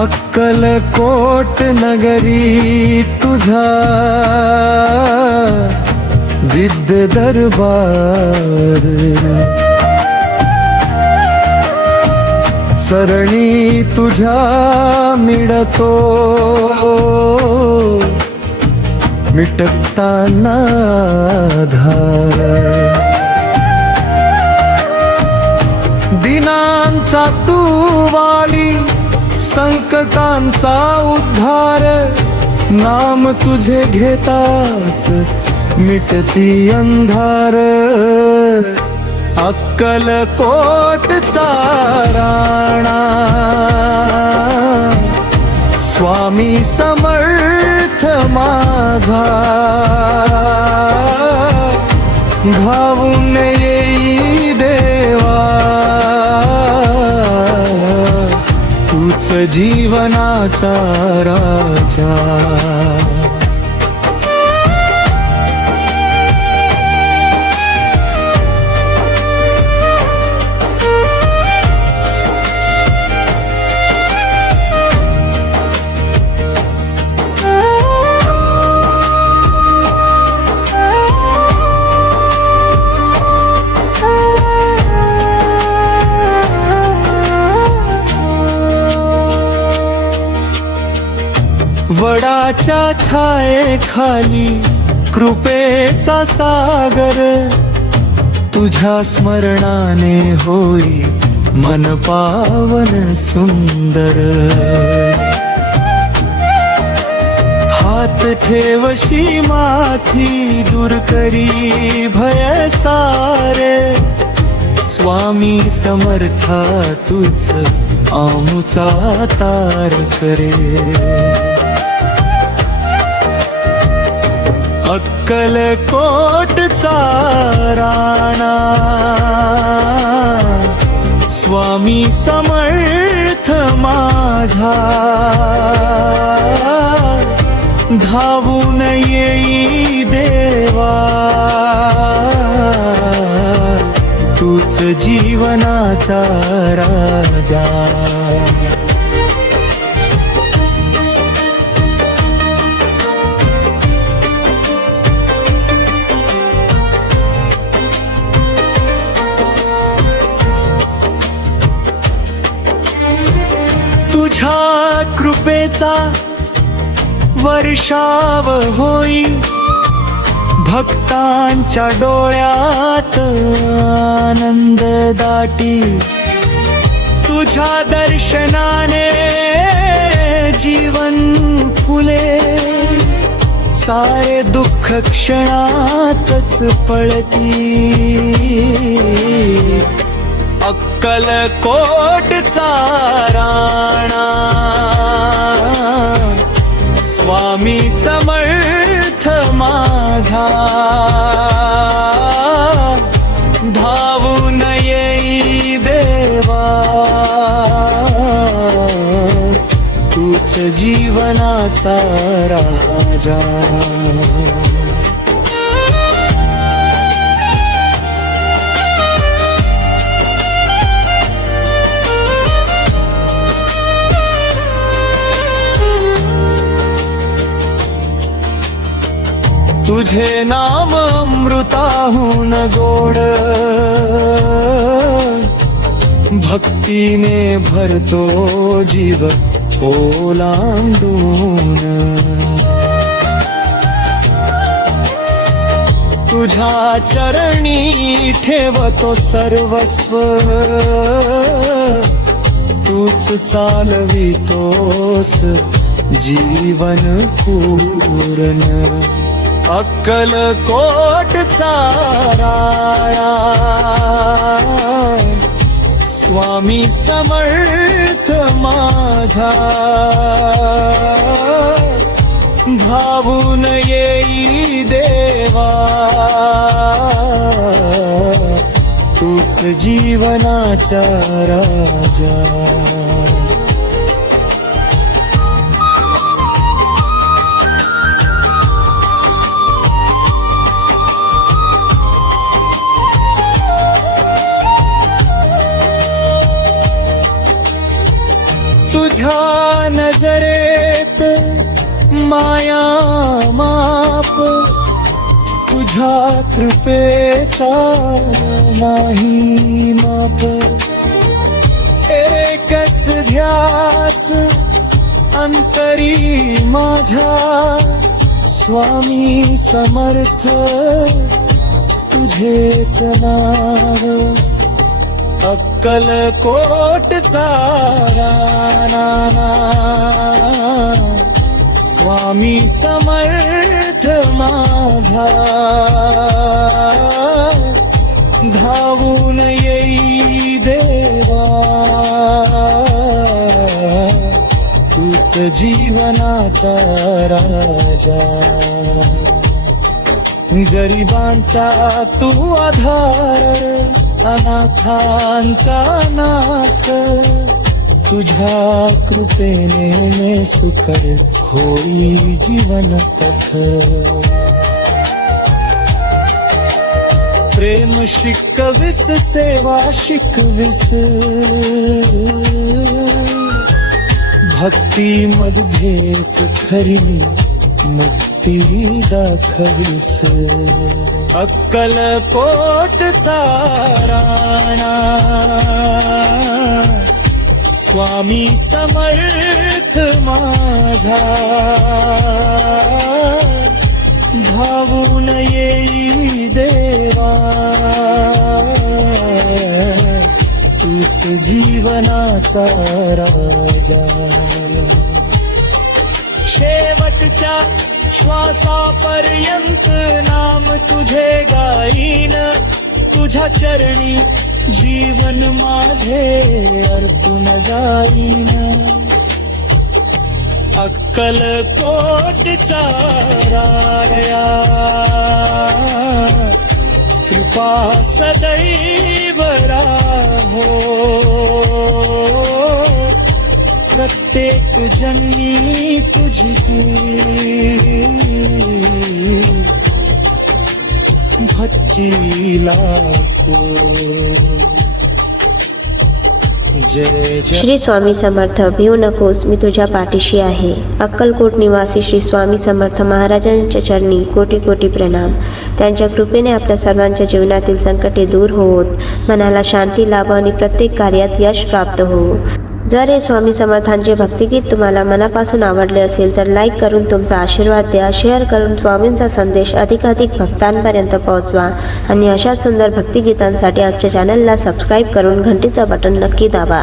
अक्कलकोट नगरी तुझा विद्य दरबार, चरणी तुझ्या मिळतो मिटताना धार, दिनांचा तू वाली संकटांचा उद्धार, नाम तुझे घेताच मिटती अंधार, अक्कलकोटचा राणा स्वामी समर्थ माझा, धावून येई देवा तूच जीवनाचा राजा. वडाच्या छायेखाली कृपेचा सागर, तुझ्या स्मरणाने होई मन पावन सुंदर, हात ठेवशी माथी दूर करी भय सारे, स्वामी समर्था तुझ आमुचा तार करे, अक्कलकोटचा राणा स्वामी समर्थ माझा, धावून येई देवा तूच जीवनाचा राजा. तुझ्या कृपेचा वर्षाव होई, भक्तांच्या डोळ्यात आनंद दाटी, तुझ्या दर्शनाने जीवन फुले, सारे दुःख क्षणातच पळती, अक्कलकोटचा राणा स्वामी समर्थ माझा, धावून येई देवा तूच जीवनाचा राजा. तुझे नाम अमृताहून गोड, भक्तीने भरतो जीव ओलांडून, तुझ्या चरणी ठेवतो सर्वस्व, तूच चालवितोस जीवन पूर्ण, अक्कलकोटचा राया स्वामी समर्थ माझा, धावून येई देवा, तूच जीवनाचा राजा. तुझ्या नजरेत माया माप, तुझ्या कृपेचा नाही माप. एकच ध्यास अंतरी माझ्या, स्वामी समर्थ तुझेच नाव. अक्कलकोटचा राणा, स्वामी समर्थ माझा. धावून येई देवा, तूच जीवनाचा राजा. गरिबांचा तू आधार, अनाथांचा नाथ. तुझ्या कृपेने सुकर होई जीवन पथ. प्रेम शिकविस सेवा शिकविस, भक्ती मध्येच खरी मुक्ती दाखविस. अक्कलकोटचा राणा, स्वामी समर्थ माझा. धावून येई देवा, तूच जीवनाचा राजा. शेवटच्या श्वासापर्यंत नाम तुझे गाईन, तुझ्या चरणी जीवन माझे अर्पून जाईन. अक्कलकोटचा राया, कृपा सदैव राहो. प्रत्येक जन्मी तुझी भक्ती लागो. जय जय. श्री स्वामी समर्थ, भिवू नकोस, मी तुझ्या पाठीशी आहे. अक्कलकोट निवासी श्री स्वामी समर्थ महाराजांच्या चरणी कोटी कोटी प्रणाम. त्यांच्या कृपेने आपल्या सर्वांच्या जीवनातील संकटे दूर होत, मनाला शांती लाभो आणि प्रत्येक कार्यात यश प्राप्त हो. जर हे स्वामी समर्थांचे भक्तिगीत तुम्हाला मनापासून आवडले असेल तर लाईक करून तुमचा आशीर्वाद द्या, शेअर करून स्वामींचा संदेश अधिकाधिक भक्तांपर्यंत पोहोचवा आणि अशा सुंदर भक्तिगीतांसाठी आमच्या चॅनलला सबस्क्राईब करून घंटीचं बटन नक्की दाबा.